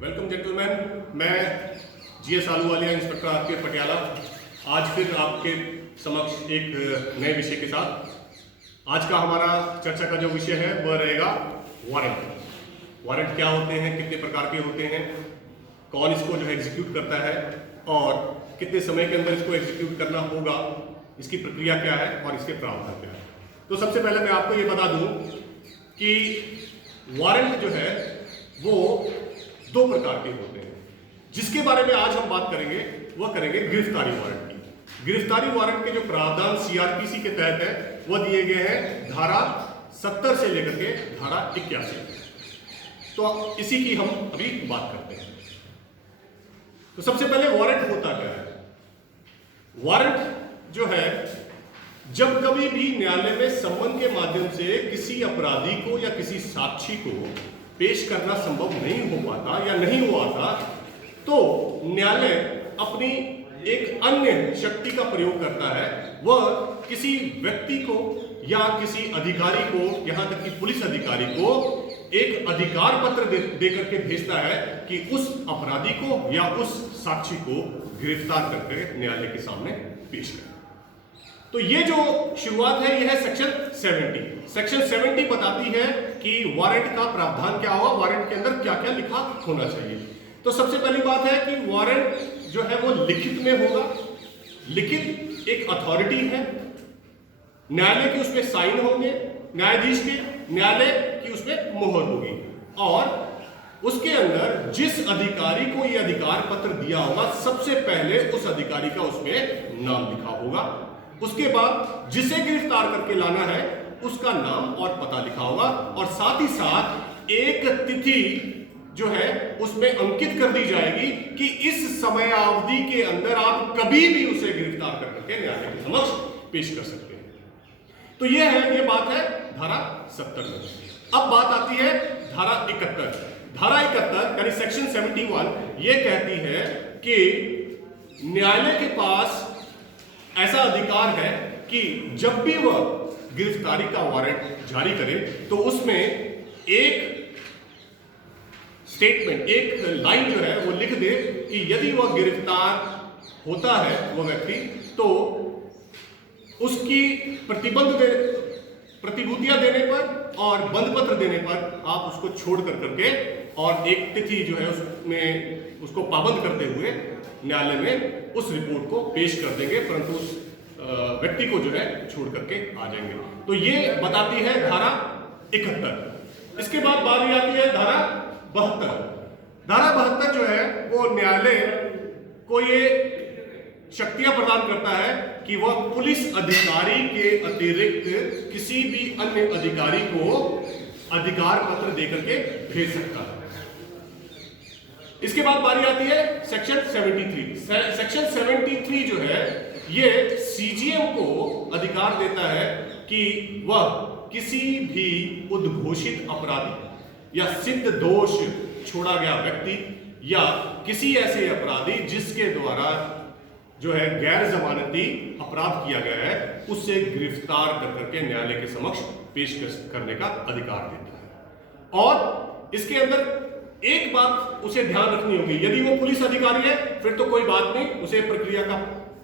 Welcome gentleman, मैं GS Ahluwalia inspector RK Patiala आज फिर आपके समक्ष एक नए विषय के साथ। आज का हमारा चर्चा का जो विषय है वह रहेगा वारंट। वारंट क्या होते हैं, कितने प्रकार के होते हैं, कौन इसको जो है एग्जीक्यूट करता है और कितने समय के अंदर इसको एग्जीक्यूट करना होगा, इसकी प्रक्रिया क्या है और इसके प्रावधान क्या है। तो सबसे पहले मैं आपको ये बता दूं कि वारंट जो है वो दो प्रकार के होते हैं। जिसके बारे में आज हम बात करेंगे वह करेंगे गिरफ्तारी वारंट की। गिरफ्तारी वारंट के जो प्रावधान सीआरपीसी के तहत है वह दिए गए हैं धारा 70 से लेकर के धारा 81। तो इसी की हम अभी बात करते हैं। तो सबसे पहले वारंट होता क्या है। वारंट जो है, जब कभी भी न्यायालय में सम्मन के माध्यम से किसी अपराधी को या किसी साक्षी को पेश करना संभव नहीं हो पाता या नहीं हुआ था, तो न्यायालय अपनी एक अन्य शक्ति का प्रयोग करता है। वह किसी व्यक्ति को या किसी अधिकारी को, यहां तक कि पुलिस अधिकारी को एक अधिकार पत्र दे करके भेजता है कि उस अपराधी को या उस साक्षी को गिरफ्तार करके न्यायालय के सामने पेश करें। तो ये जो शुरुआत है यह है सेक्शन 70। सेक्शन 70 बताती है कि वारंट का प्रावधान क्या होगा, वारंट के अंदर क्या क्या लिखा होना चाहिए। तो सबसे पहली बात है कि वारंट जो है वो लिखित में होगा। लिखित एक अथॉरिटी है, न्यायालय के उसमें साइन होंगे, न्यायाधीश के, न्यायालय की उसमें मोहर होगी और उसके अंदर जिस अधिकारी को यह अधिकार पत्र दिया होगा सबसे पहले उस अधिकारी का उसमें नाम लिखा होगा। उसके बाद जिसे गिरफ्तार करके लाना है उसका नाम और पता लिखा होगा और साथ ही साथ एक तिथि जो है उसमें अंकित कर दी जाएगी कि इस समय अवधि के अंदर आप कभी भी उसे गिरफ्तार करके न्यायालय के समक्ष पेश कर सकते हैं। तो ये बात है धारा 70 में। अब बात आती है धारा 71। धारा 71 यानी सेक्शन 71 ये कहती है कि न्यायालय के पास ऐसा अधिकार है कि जब भी वह गिरफ्तारी का वारंट जारी करे तो उसमें एक स्टेटमेंट, एक लाइन जो है वो लिख दे कि यदि वह गिरफ्तार होता है वह व्यक्ति, तो उसकी प्रतिभूतियां देने पर और बंद पत्र देने पर आप उसको छोड़ करके और एक तिथि जो है उसमें उसको पाबंद करते हुए न्यायालय में उस रिपोर्ट को पेश कर देंगे, परंतु उस व्यक्ति को जो है छोड़ करके आ जाएंगे। तो ये बताती है धारा 71। इसके बाद बारी आती है धारा 72। धारा 72 जो है वो न्यायालय को ये शक्तियां प्रदान करता है कि वह पुलिस अधिकारी के अतिरिक्त किसी भी अन्य अधिकारी को अधिकार पत्र देकर के भेज सकता है। इसके बाद बारी आती है सेक्शन 73। सेक्शन 73 जो है ये सीजीएम को अधिकार देता है कि वह किसी भी उद्घोषित अपराधी या सिद्ध दोष छोड़ा गया व्यक्ति या किसी ऐसे अपराधी जिसके द्वारा जो है गैर जमानती अपराध किया गया है उससे गिरफ्तार करके न्यायालय के समक्ष पेश करने का अधिकार देता है। और इसके अंदर एक बात उसे ध्यान रखनी होगी, यदि वो पुलिस अधिकारी है फिर तो कोई बात नहीं, उसे प्रक्रिया का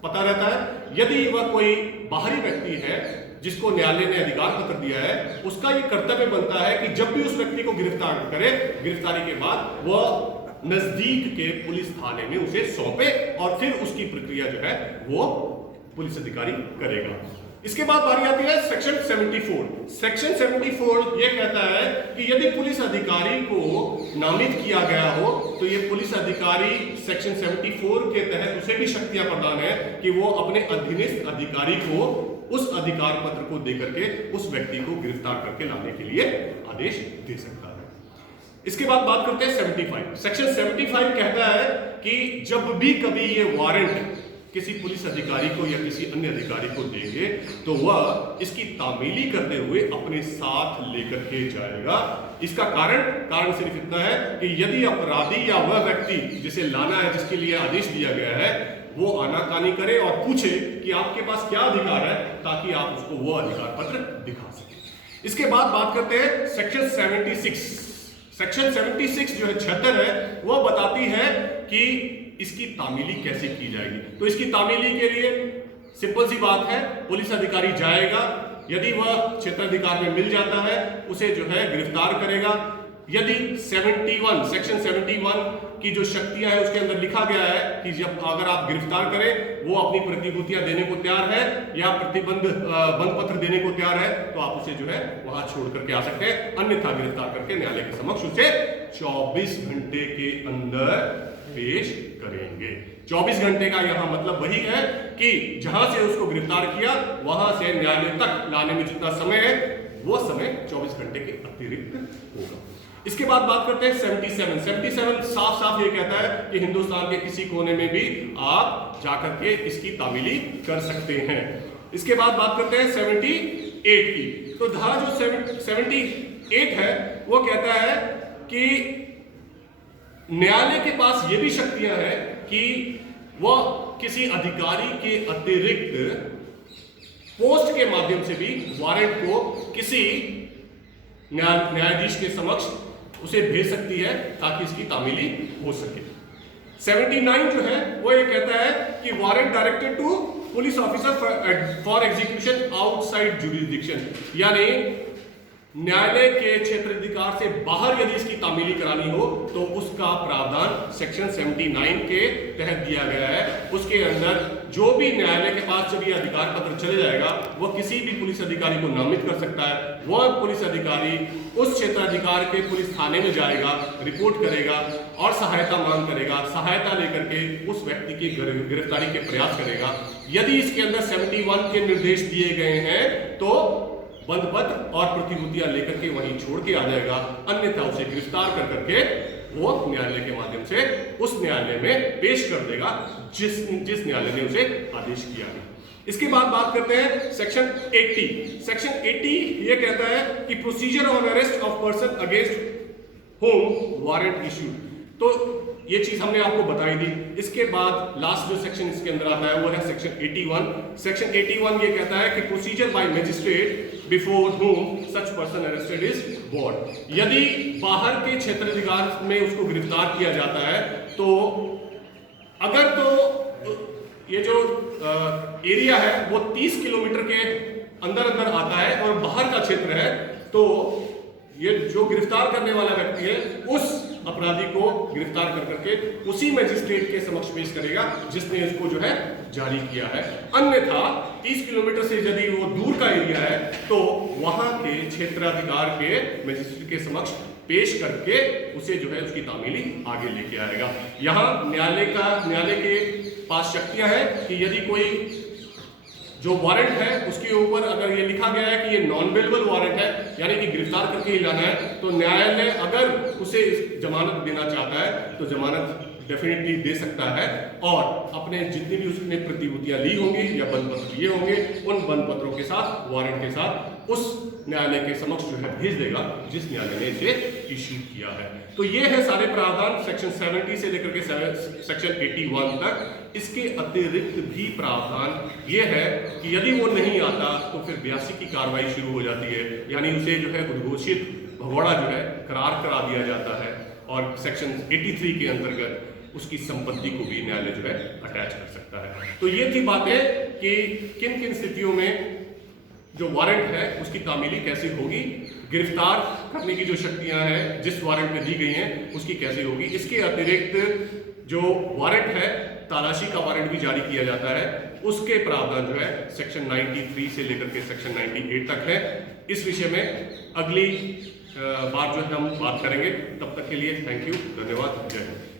पता रहता है। यदि वह कोई बाहरी व्यक्ति है जिसको न्यायालय ने अधिकार पत्र दिया है, उसका ये कर्तव्य बनता है कि जब भी उस व्यक्ति को गिरफ्तार करे, गिरफ्तारी के बाद वह नजदीक के पुलिस थाने में उसे सौंपे और फिर उसकी प्रक्रिया जो है वो पुलिस अधिकारी करेगा। इसके बाद बारी आती है सेक्शन 74। सेक्शन 74 ये कहता है कि यदि पुलिस अधिकारी को नामित किया गया हो तो ये पुलिस अधिकारी सेक्शन 74 के तहत उसे भी शक्तियां प्रदान है कि वो अपने अधीनस्थ अधिकारी को उस अधिकार पत्र को देकर के उस व्यक्ति को गिरफ्तार करके लाने के लिए आदेश दे सकता है। इसके बाद बात करते हैं 75। सेक्शन 75 कहता है कि जब भी कभी ये वारंट किसी पुलिस अधिकारी को या किसी अन्य अधिकारी को देंगे तो वह इसकी तामीली करते हुए अपने साथ लेकर के जाएगा। इसका कारण सिर्फ इतना है कि यदि अपराधी या वह व्यक्ति जिसे लाना है, जिसके लिए आदेश दिया गया है, वो आनाकानी करे और पूछे कि आपके पास क्या अधिकार है, ताकि आप उसको वो अधिकार पत्र दिखा सके। इसके बाद बात करते हैं सेक्शन 76। सेक्शन 76 जो है 76 है, वो बताती है कि इसकी तामीली कैसे की जाएगी। तो इसकी तामीली के लिए सिंपल सी बात है, पुलिस अधिकारी जाएगा, यदि वह क्षेत्राधिकार में मिल जाता है उसे जो है गिरफ्तार करेगा। यदि 71 सेक्शन 71 की जो शक्तियां हैं उसके अंदर लिखा गया है कि जब अगर आप गिरफ्तार करें, वो अपनी प्रतिभूतियां देने को तैयार है या बंद पत्र देने को तैयार है, तो आप उसे जो है वहां छोड़ करके आ सकते हैं, अन्यथा गिरफ्तार करके न्यायालय के समक्ष उसे 24 घंटे के अंदर पेश करेंगे। 24 घंटे का यहां मतलब वही है कि जहां से उसको गिरफ्तार किया वहां से न्यायालय तक लाने में जितना समय है वो समय 24 घंटे के अतिरिक्त होगा। इसके बाद बात करते हैं 77 साफ साफ ये कहता है कि हिंदुस्तान के किसी कोने में भी आप जाकर के इसकी तामीली कर सकते हैं। इसके बाद बात करते हैं 78 की। तो धारा जो 78 है वो कहता है कि न्यायालय के पास ये भी शक्तियां हैं कि वह किसी अधिकारी के अतिरिक्त पोस्ट के माध्यम से भी वारंट को किसी न्यायाधीश के समक्ष उसे भेज सकती है ताकि इसकी तामीली हो सके। 79 जो है वो ये कहता है कि warrant directed to police officer for execution outside jurisdiction, यानी न्यायालय के क्षेत्राधिकार से बाहर यदि इसकी तामीली करानी हो तो उसका प्रावधान सेक्शन 79 के तहत दिया गया है। उसके अंदर जो भी न्यायालय के पास जब ये अधिकार पत्र चले जाएगा वह किसी भी पुलिस अधिकारी को नामित कर सकता है। वह पुलिस अधिकारी उस क्षेत्राधिकार के पुलिस थाने में जाएगा, रिपोर्ट करेगा और सहायता मांग करेगा, सहायता लेकर के उस व्यक्ति की गिरफ्तारी के प्रयास करेगा। यदि इसके अंदर 71 के निर्देश दिए गए हैं तो बंद पत्र और प्रतिभूतियां लेकर के वहीं छोड़ के आ जाएगा, अन्यथा उसे गिरफ्तार कर करके वो न्यायालय के माध्यम से उस न्यायालय में पेश कर देगा जिस न्यायालय ने उसे आदेश किया है। इसके बाद बात करते हैं सेक्शन 80। सेक्शन 80 ये कहता है कि procedure on arrest of person against whom warrant issued. तो ये चीज हमने आपको बताई दी। इसके बाद लास्ट जो सेक्शन इसके अंदर आता है वो है सेक्शन 81। सेक्शन 81 ये कहता है कि procedure by magistrate before whom such person arrested is bound. यदि बाहर के क्षेत्राधिकार में उसको गिरफ्तार किया जाता है तो अगर तो ये जो एरिया है वो 30 किलोमीटर के अंदर अंदर आता है और बाहर का क्षेत्र है, तो ये जो गिरफ्तार करने वाला व्यक्ति है उस अपराधी को गिरफ्तार कर करके उसी मजिस्ट्रेट के समक्ष पेश करेगा जिसने इसको जो है जारी किया है। अन्यथा 30 किलोमीटर से यदि वो दूर का एरिया है तो वहां के क्षेत्राधिकार के मजिस्ट्रेट के समक्ष पेश करके उसे जो है उसकी तामीली आगे लेके आएगा। यहाँ न्यायालय के पास शक्तियां हैं कि यदि कोई जो वारंट है उसके ऊपर अगर ये लिखा गया है कि ये नॉन बेलेबल वारंट है, यानी कि गिरफ्तार करके ही लाना है, तो न्यायालय अगर उसे जमानत देना चाहता है तो जमानत डेफिनेटली दे सकता है और अपने जितनी भी उसने प्रतिभूतियां ली होंगी या बंद पत्र लिए होंगे उन बंद पत्रों के साथ वारंट के साथ उस न्यायालय के समक्ष जो है भेज देगा जिस न्यायालय ने इसे इश्यू किया है। तो ये है सारे प्रावधान सेक्शन 70 से लेकर के सेक्शन 81 तक। इसके अतिरिक्त भी प्रावधान ये है कि यदि वो नहीं आता तो फिर 82 की कार्रवाई शुरू हो जाती है, यानी उसे जो है उद्घोषित भगोड़ा जो है करार करा दिया जाता है और सेक्शन 83 के अंतर्गत उसकी संपत्ति को भी न्यायालय जो है अटैच कर सकता है। तो ये थी बातें कि किन किन स्थितियों में जो वारंट है उसकी तामीली कैसे होगी, गिरफ्तार करने की जो शक्तियां हैं जिस वारंट में दी गई हैं उसकी कैसे होगी। इसके अतिरिक्त जो वारंट है तलाशी का वारंट भी जारी किया जाता है, उसके प्रावधान जो है सेक्शन 93 से लेकर के सेक्शन 98 तक है। इस विषय में अगली बार जो है हम बात करेंगे। तब तक के लिए थैंक यू, धन्यवाद, जय हिंद।